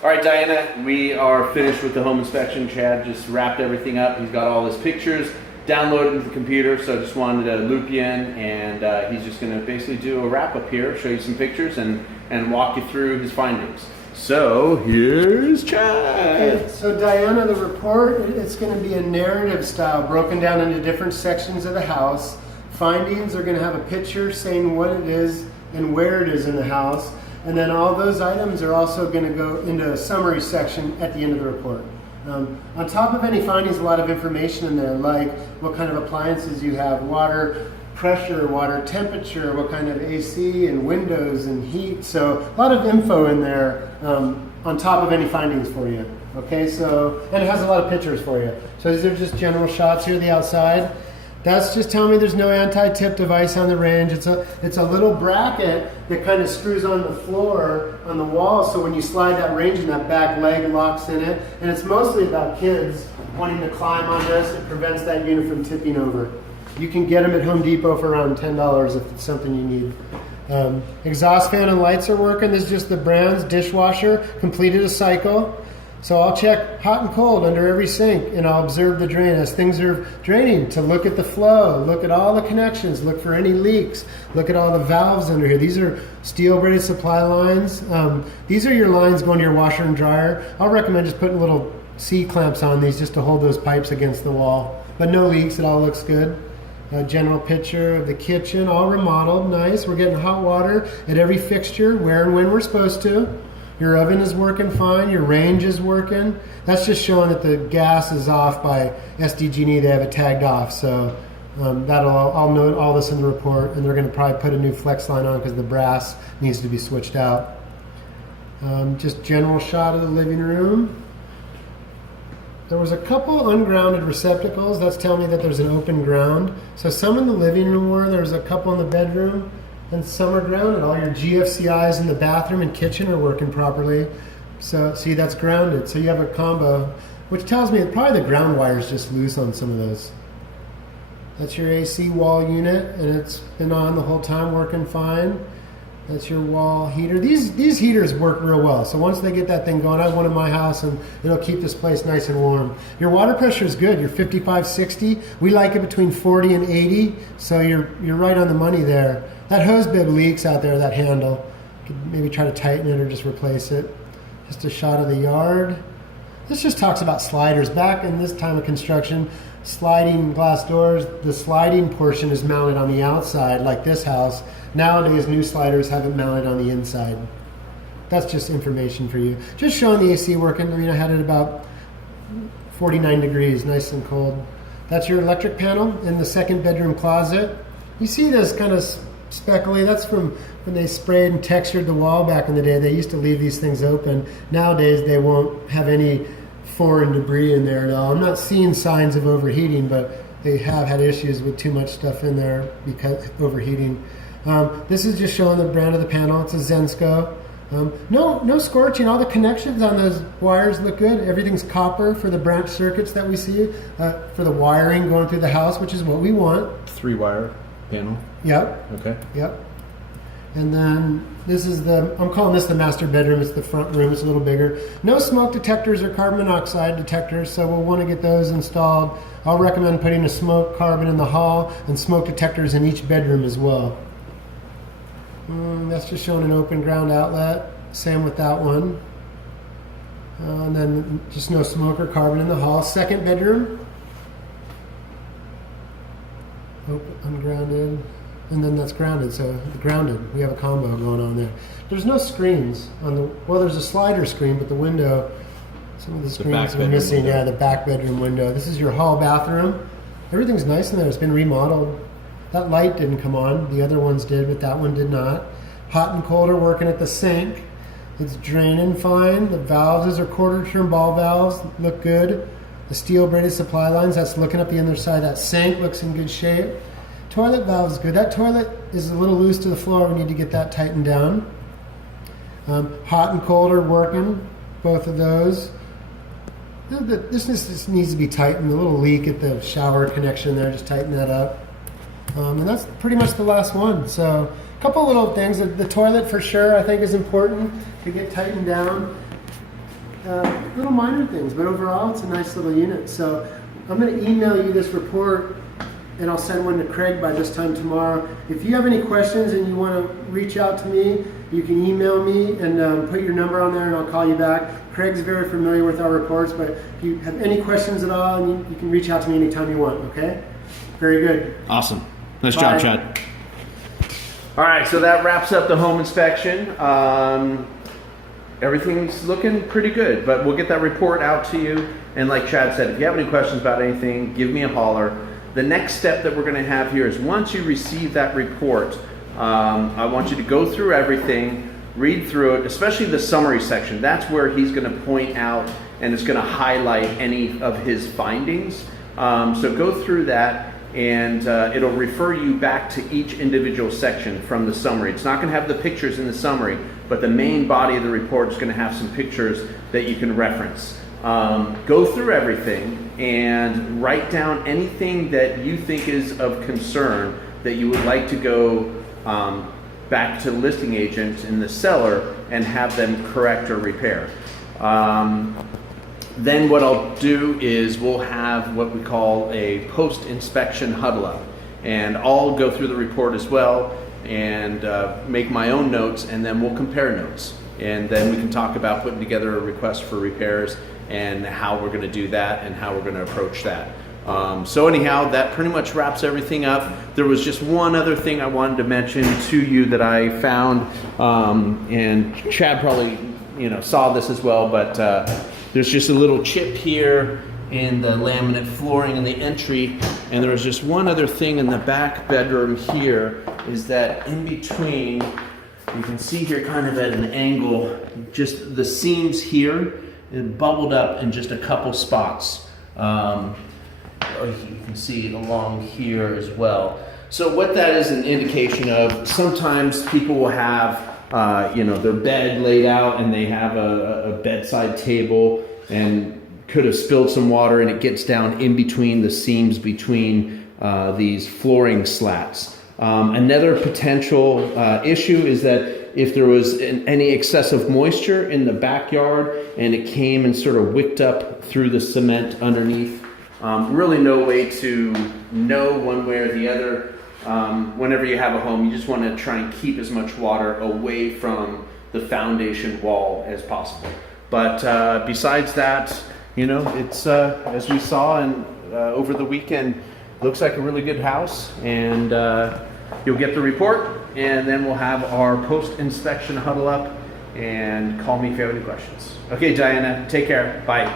All right, Diana, we are finished with the home inspection. Chad just wrapped everything up. He's got all his pictures downloaded into the computer, so I just wanted to loop you in, and he's just going to basically do a wrap up here, show you some pictures, and walk you through his findings. So here's Chad. Okay, so Diana, the report, it's going to be a narrative style, broken down into different sections of the house. Findings are going to have a picture saying what it is and where it is in the house. And then all those items are also going to go into a summary section at the end of the report. On top of any findings, a lot of information in there, like what kind of appliances you have, water pressure, water temperature, what kind of AC and windows and heat. So a lot of info in there on top of any findings for you. Okay, so, and it has a lot of pictures for you. So these are just general shots here, the outside. That's just telling me there's no anti-tip device on the range. It's a little bracket that kind of screws on the floor, on the wall, so when you slide that range and that back leg locks in it. And it's mostly about kids wanting to climb on this. It prevents that unit from tipping over. You can get them at Home Depot for around $10 if it's something you need. Exhaust fan and lights are working. This is just the brand's dishwasher, completed a cycle. So I'll check hot and cold under every sink, and I'll observe the drain as things are draining to look at the flow, look at all the connections, look for any leaks, look at all the valves under here. These are steel braided supply lines. These are your lines going to your washer and dryer. I'll recommend just putting little C-clamps on these just to hold those pipes against the wall. But no leaks, it all looks good. A general picture of the kitchen, all remodeled, nice. We're getting hot water at every fixture, where and when we're supposed to. Your oven is working fine, your range is working. That's just showing that the gas is off by SDG&E, they have it tagged off. So I'll note all this in the report, and they're gonna probably put a new flex line on because the brass needs to be switched out. Just general shot of the living room. There was a couple ungrounded receptacles. That's telling me that there's an open ground. So some in the living room were, there's a couple in the bedroom, and some are grounded. All your GFCIs in the bathroom and kitchen are working properly. So see, that's grounded. So you have a combo, which tells me that probably the ground wire is just loose on some of those. That's your AC wall unit, and it's been on the whole time, working fine. That's your wall heater. These heaters work real well. So once they get that thing going, I have one in my house, and it'll keep this place nice and warm. Your water pressure is good. You're 55, 60. We like it between 40 and 80. So you're right on the money there. That hose bib leaks out there, that handle. You could maybe try to tighten it or just replace it. Just a shot of the yard. This just talks about sliders. Back in this time of construction, sliding glass doors, the sliding portion is mounted on the outside, like this house. Nowadays, new sliders have it mounted on the inside. That's just information for you. Just showing the AC working. I mean, I had it about 49 degrees, nice and cold. That's your electric panel in the second bedroom closet. You see this kind of speckly, that's from when they sprayed and textured the wall back in the day. They used to leave these things open. Nowadays, they won't have any foreign debris in there at all. I'm not seeing signs of overheating, but they have had issues with too much stuff in there because overheating. This is just showing the brand of the panel. It's a Zensco. No scorching. All the connections on those wires look good. Everything's copper for the branch circuits that we see, for the wiring going through the house, which is what we want. 3-wire panel. Yep. Okay. Yep. And then this is I'm calling this the master bedroom. It's the front room. It's a little bigger. No smoke detectors or carbon monoxide detectors, so we'll want to get those installed. I'll recommend putting a smoke carbon in the hall and smoke detectors in each bedroom as well. That's just showing an open ground outlet. Same with that one. And then just no smoke or carbon in the hall. Second bedroom. Open, ungrounded. And then that's grounded. So grounded. We have a combo going on there. There's no screens on the. Well, there's a slider screen, but the window. Some of the screens are missing. Window. Yeah, the back bedroom window. This is your hall bathroom. Everything's nice in there. It's been remodeled. That light didn't come on. The other ones did, but that one did not. Hot and cold are working at the sink. It's draining fine. The valves are quarter-turn ball valves. Look good. The steel braided supply lines, that's looking up the other side. That sink looks in good shape. Toilet valve is good. That toilet is a little loose to the floor. We need to get that tightened down. Hot and cold are working. Both of those. This just needs to be tightened. A little leak at the shower connection there. Just tighten that up. And that's pretty much the last one. So a couple little things. The toilet for sure I think is important to get tightened down. little minor things, but overall it's a nice little unit. So I'm going to email you this report, and I'll send one to Craig by this time tomorrow. If you have any questions and you want to reach out to me, you can email me and put your number on there, and I'll call you back. Craig's very familiar with our reports, but if you have any questions at all, you can reach out to me anytime you want, okay? Very good. Awesome. Nice Bye. job, Chad. All right, so that wraps up the home inspection. Everything's looking pretty good, but we'll get that report out to you. And like Chad said, if you have any questions about anything, give me a holler. The next step that we're going to have here is once you receive that report, I want you to go through everything, read through it, especially the summary section. That's where he's going to point out and it's going to highlight any of his findings. So go through that, and it'll refer you back to each individual section from the summary. It's not going to have the pictures in the summary, but the main body of the report is going to have some pictures that you can reference. Go through everything and write down anything that you think is of concern that you would like to go back to the listing agent and the seller and have them correct or repair. Then what I'll do is we'll have what we call a post-inspection huddle up, and I'll go through the report as well and make my own notes, and then we'll compare notes, and then we can talk about putting together a request for repairs and how we're going to do that and how we're going to approach that. So anyhow, that pretty much wraps everything up. There was just one other thing I wanted to mention to you that I found, and Chad probably saw this as well, but there's just a little chip here in the laminate flooring in the entry, and there was just one other thing in the back bedroom here, is that in between, you can see here kind of at an angle, just the seams here, it bubbled up in just a couple spots. You can see along here as well. So what that is an indication of, sometimes people will have their bed laid out and they have a bedside table and could have spilled some water, and it gets down in between the seams between these flooring slats. Another potential issue is that if there was any excessive moisture in the backyard and it came and sort of wicked up through the cement underneath, really no way to know one way or the other. Whenever you have a home, you just want to try and keep as much water away from the foundation wall as possible. But besides that, it's as we saw and over the weekend, looks like a really good house, and you'll get the report, and then we'll have our post-inspection huddle up, and call me if you have any questions. Okay, Diana, take care. Bye.